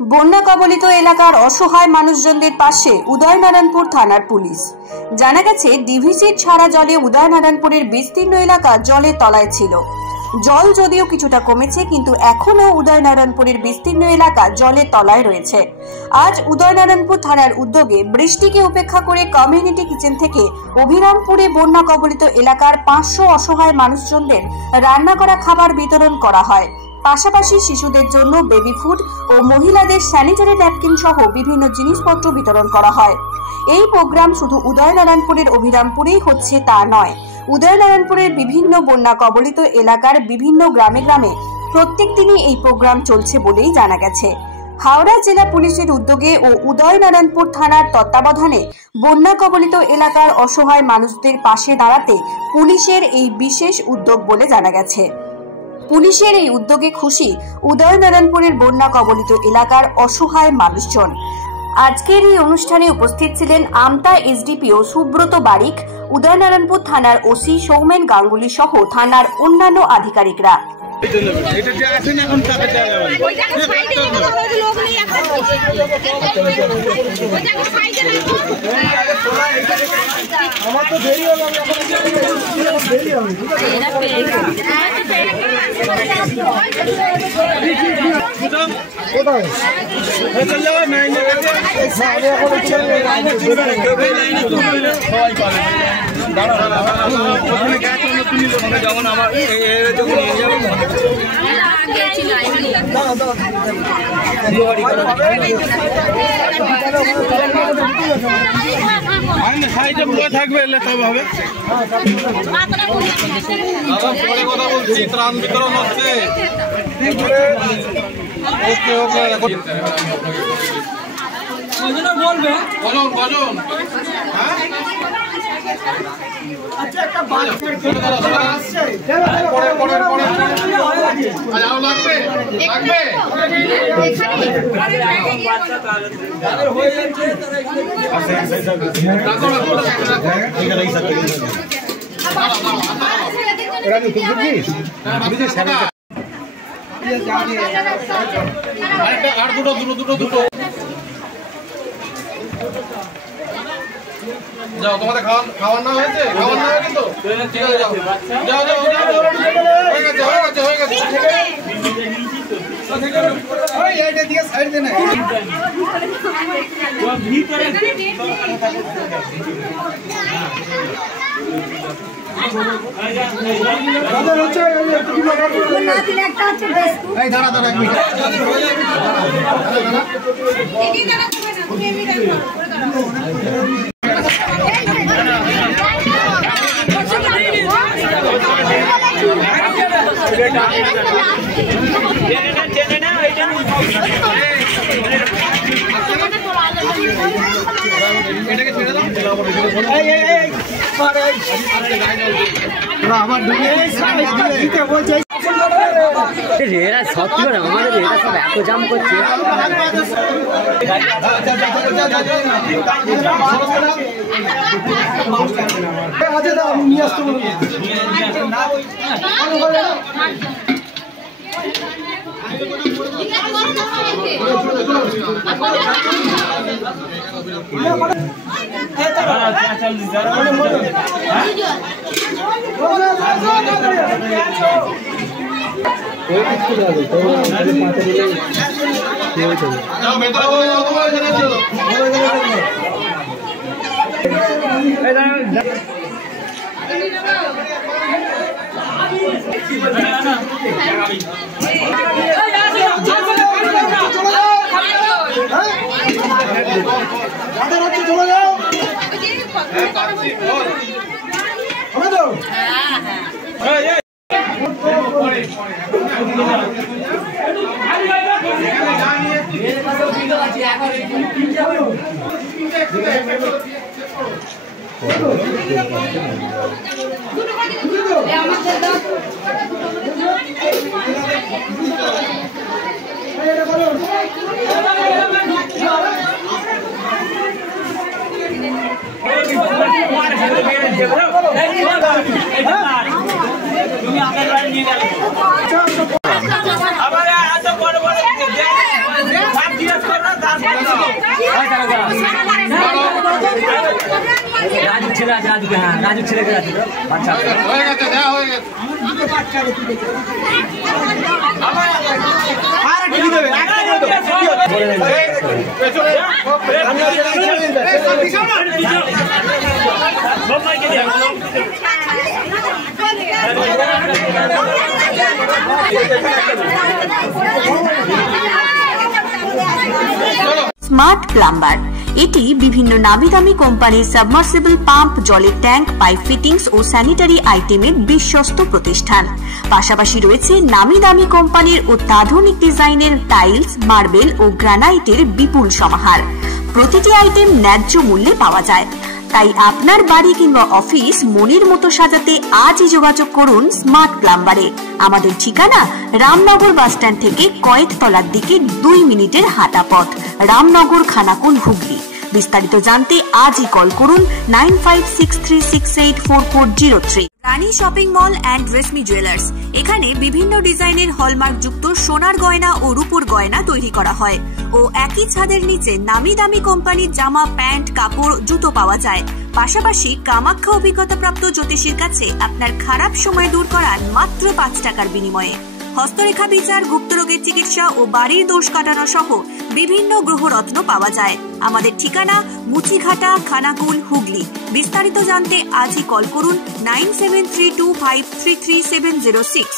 বন্যা কবলিত এলাকার অসহায় মানুষজনদের পাশে উদয়নারায়ণপুর থানার পুলিশ। জানা গেছে, ডিভিসির ছাড়া জলে উদয়নারায়ণপুরের বিস্তীর্ণ এলাকা জলের তলায় ছিল। জল যদিও কিছুটা কমেছে, কিন্তু এখনো উদয়নারায়ণপুরের বিস্তীর্ণ এলাকা জলের তলায় রয়েছে। আজ উদয়নারায়ণপুর থানার উদ্যোগে বৃষ্টিকে উপেক্ষা করে কমিউনিটি কিচেন থেকে অভিরামপুরে বন্যা কবলিত এলাকার 500 অসহায় মানুষজনদের রান্না করা খাবার বিতরণ করা হয়। পাশাপাশি শিশুদের জন্য বেবি ফুড ও মহিলাদের স্যানিটারি ন্যাপকিন সহ বিভিন্ন জিনিসপত্র বিতরণ করা হয়। এই প্রোগ্রাম শুধু উদয়নারায়ণপুরের অভিরামপুরেই হচ্ছে তা নয়, উদয়নারায়ণপুরের বিভিন্ন বন্যা কবলিত এলাকার বিভিন্ন গ্রামে গ্রামে প্রত্যেক দিনই এই প্রোগ্রাম চলছে বলেই জানা গেছে। হাওড়া জেলা পুলিশের উদ্যোগে ও উদয়নারায়ণপুর থানার তত্ত্বাবধানে বন্যা কবলিত এলাকার অসহায় মানুষদের পাশে দাঁড়াতে পুলিশের এই বিশেষ উদ্যোগ বলে জানা গেছে। পুলিশের এই উদ্যোগে খুশি উদয়নারায়ণপুরের বন্যা কবলিত এলাকার অসহায় মানুষজন। আজকের এই অনুষ্ঠানে উপস্থিত ছিলেন আমতা এসডিপিও সুব্রত বারিক, উদয়নারায়ণপুর থানার ওসি সৌমেন গাঙ্গুলি সহ থানার অন্যান্য আধিকারিকরা। থাকবে কথা বলছি, ত্রাণ বিতরণ হচ্ছে। বলবে বলুন আর দুটো যাও, তোমাদের খাওয়ার না হয়েছে? খাওয়ার না হয়েছে তো ঠিক আছে, যাও যাও যাও, হয়ে গেছে হয়ে গেছে। এটাকে ছেড়ে দাও, এরা সত্যি করে আমাদের এরা সব এত জাম করছে। আবার এত বড় বড় রাজু ছেলে আছে, রাজুকে, হ্যাঁ রাজু ছেলেকে আছে তো বাচ্চা হয়ে গেছে, দেওয়া হয়ে গেছে। স্মার্ট প্লাম্বার এটি বিভিন্ন নামি দামি কোম্পানির সাবমার্সিবল পাম্প, জলের ট্যাঙ্ক, পাইপ ফিটিংস ও স্যানিটারি আইটেমের বিশ্বস্ত প্রতিষ্ঠান। পাশাপাশি রয়েছে নামি দামি কোম্পানির অত্যাধুনিক ডিজাইনের টাইলস, মার্বেল ও গ্রানাইটের বিপুল সমাহার। প্রতিটি আইটেম ন্যায্য মূল্যে পাওয়া যায়। তাই আপনার বাড়ি কিংবা অফিস মনের মতো সাজাতে আজই যোগাযোগ করুন স্মার্ট প্লাম্বারে। আমাদের ঠিকানা রামনগর বাসস্ট্যান্ড থেকে কয়েকতলার দিকে 2 মিনিটের হাঁটা পথ, রামনগর, খানাকুল, হুগলি। বিস্তারিত জানতে আজই কল করুন 9563684403। Rani shopping mall and Reshmi jewellers, এখানে বিভিন্ন ডিজাইনের হলমার্ক যুক্ত সোনার গয়না ও রূপোর গয়না তৈরি করা হয় ও একই ছাদের নিচে নামি দামি কোম্পানির জামা, প্যান্ট, কাপড়, জুতো পাওয়া যায়। পাশাপাশি কামাখ্যা অভিজ্ঞতাপ্রাপ্ত জ্যোতিষীর কাছে আপনার খারাপ সময় দূর করার মাত্র 5 টাকার বিনিময়ে হস্তরেখা বিচার, গুপ্তরোগের চিকিৎসা ও বাড়ির দোষ কাটানো সহ বিভিন্ন গ্রহরত্ন পাওয়া যায়। আমাদের ঠিকানা মুচিঘাটা, খানাকুল, হুগলি। বিস্তারিত জানতে আজই কল করুন 9732533706।